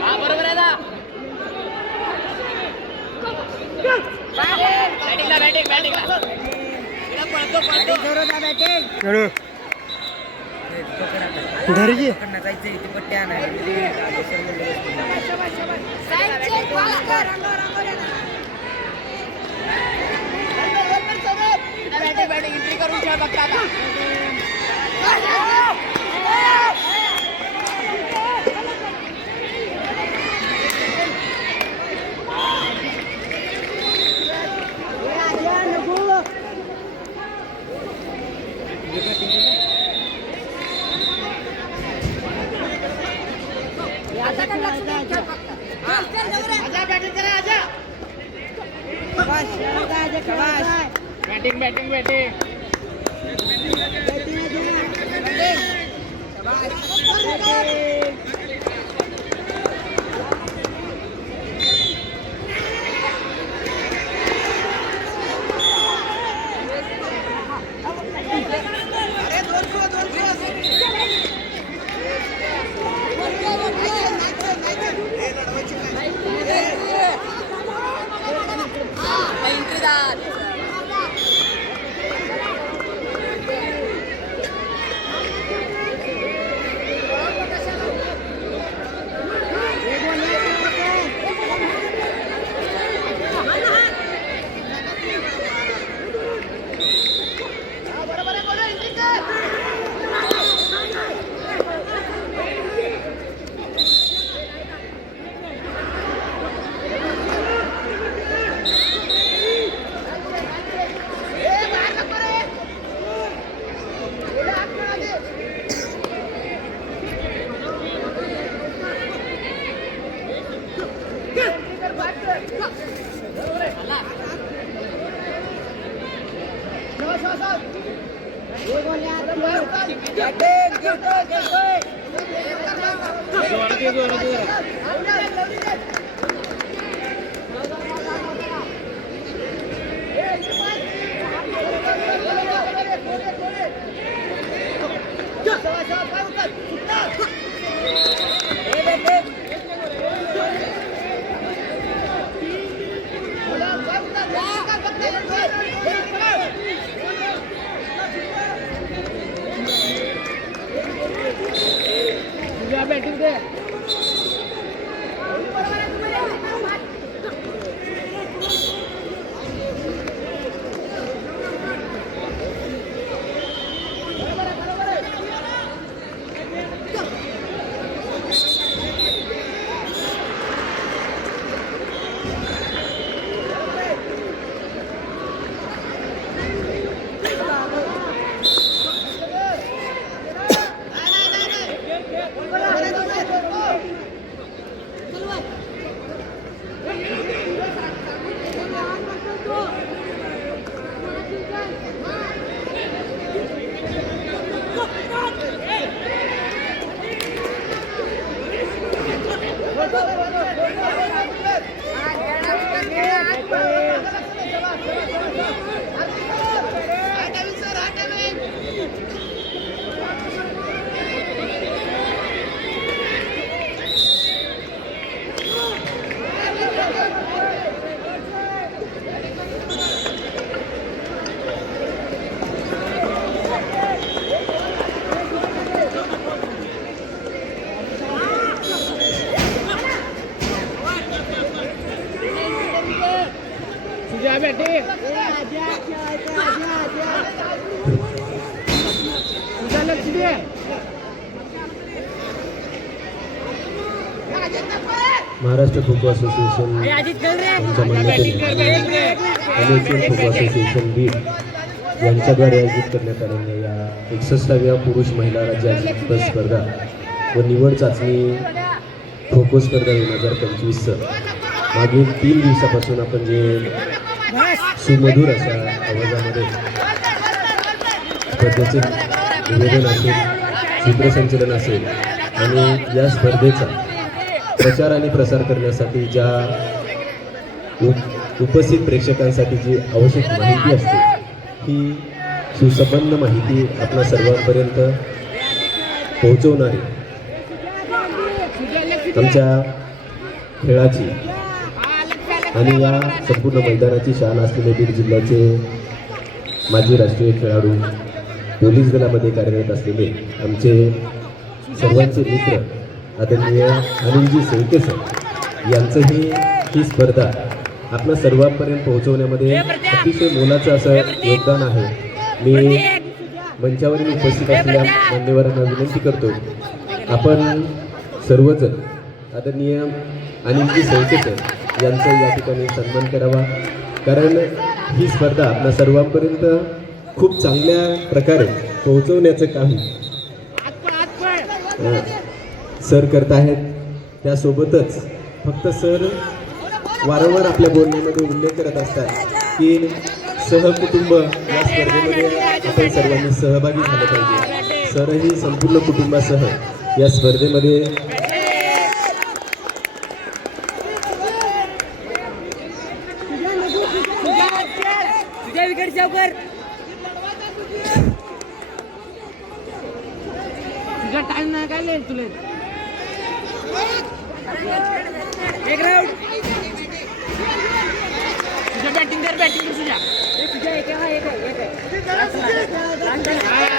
हा बरोबर आहे ना. बॅटिंगला बॅटिंग घरी? घे एंट्री करून खेळ बॅटिंग बॅटिंग बॅटिंग तुझ्या महाराष्ट्र खो खो असोसिएशन आमच्या मान्यतेने खो खो असोसिएशन बीड यांच्याद्वारे आयोजित करण्यात आलेल्या या एकसष्टाव्या पुरुष महिला राज्याभिषेक स्पर्धा व निवड चाचणी खो खो स्पर्धा दोन हजार पंचवीसचं मागील तीन दिवसापासून आपण जे सुमधुर अशा आवाजामध्ये निवेदन असेल चित्रसंचलन असेल आणि या स्पर्धेचा प्रचार आणि प्रसार करण्यासाठी ज्या उपस्थित प्रेक्षकांसाठी जी आवश्यक माहिती असते ही सुसंपन्न माहिती आपल्या सर्वांपर्यंत पोहोचवणारी आमच्या खेळाची आणि या संपूर्ण मैदानाची शान असलेले बीड जिल्ह्याचे माजी राष्ट्रीय खेळाडू पोलीस दलामध्ये कार्यरत असलेले आमचे सर्वांचे मित्र आदरणीय अनिलजी सेवके सर यांचंही ही स्पर्धा आपल्या सर्वांपर्यंत पोहोचवण्यामध्ये अतिशय मोलाचं असं योगदान आहे. मी मंचावरील उपस्थित असलेल्या मान्यवरांना विनंती करतो. आपण सर्वजण आदरणीय अनिलजी सेवके सर यांचा या ठिकाणी सन्मान करावा. कारण ही स्पर्धा आपल्या सर्वांपर्यंत खूप चांगल्या प्रकारे पोहोचवण्याचं काम सर करत आहेत. त्यासोबतच फक्त सर वारंवार आपल्या बोलण्यामध्ये उल्लेख करत असतात की सहकुटुंब या स्पर्धेमध्ये आपण सर्वांनी सहभागी झालं पाहिजे. सरही संपूर्ण कुटुंबासह या स्पर्धेमध्ये तुझा टाइम नाही काय लेट तुला? एक राऊंड तुझ्या बॅटिंग कर बॅटिंग कर तुझ्या. तुझ्या एक आहे, एक आहे, एक आहे.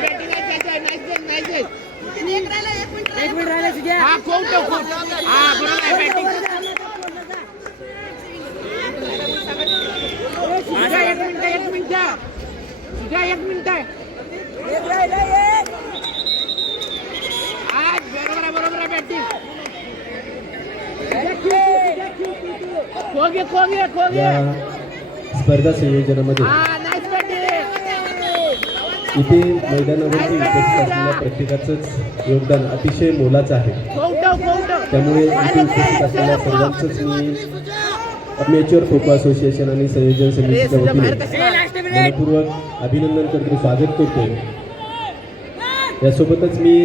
बॅटिंग आहे नाईस नाईस एक मिनिट राहिला तुझ्या. हा कोण तो कोण? हा बरोबर आहे बॅटिंग एक मिनिट एक मिनिट. तुझ्या एक मिनिट एक राहिला, एक. हा बरोबर आहे बरोबर आहे बॅटिंग या स्पर्धा संयोजनामध्ये. इथे मैदानावरती उपस्थित असलेल्या प्रत्येकाचंच योगदान अतिशय मोलाचं आहे. त्यामुळे इथे उपस्थित असलेल्या सर्वांचंच मी मॅच्युअर खो खो असोसिएशन आणि संयोजन समितीच्या वतीने. मनपूर्वक अभिनंदन करतो स्वागत करतोय यासोबतच मी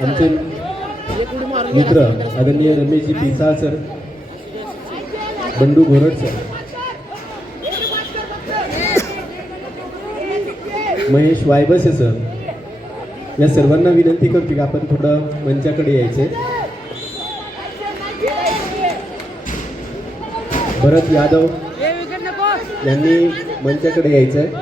आमचे मित्र आदरणीय Rameshji Pisal sir Bandu Ghorad sir. Mahesh Waybase sir. या सर्वांना विनंती करतो की आपण थोडं मंचाकडे यायचे. भरत यादव यांनी मंचाकडे यायचं आहे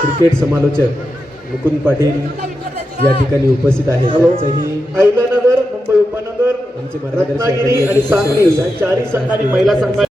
क्रिकेट समालोचक मुकुंद पाटील या ठिकाणी उपस्थित आहेत हॅलो. त्यांचंही अहिल्यानगर मुंबई उपनगर आमचे मार्गदर्शक रत्नागिरी आणि सांगली या चारही संघांनी महिला संघांनी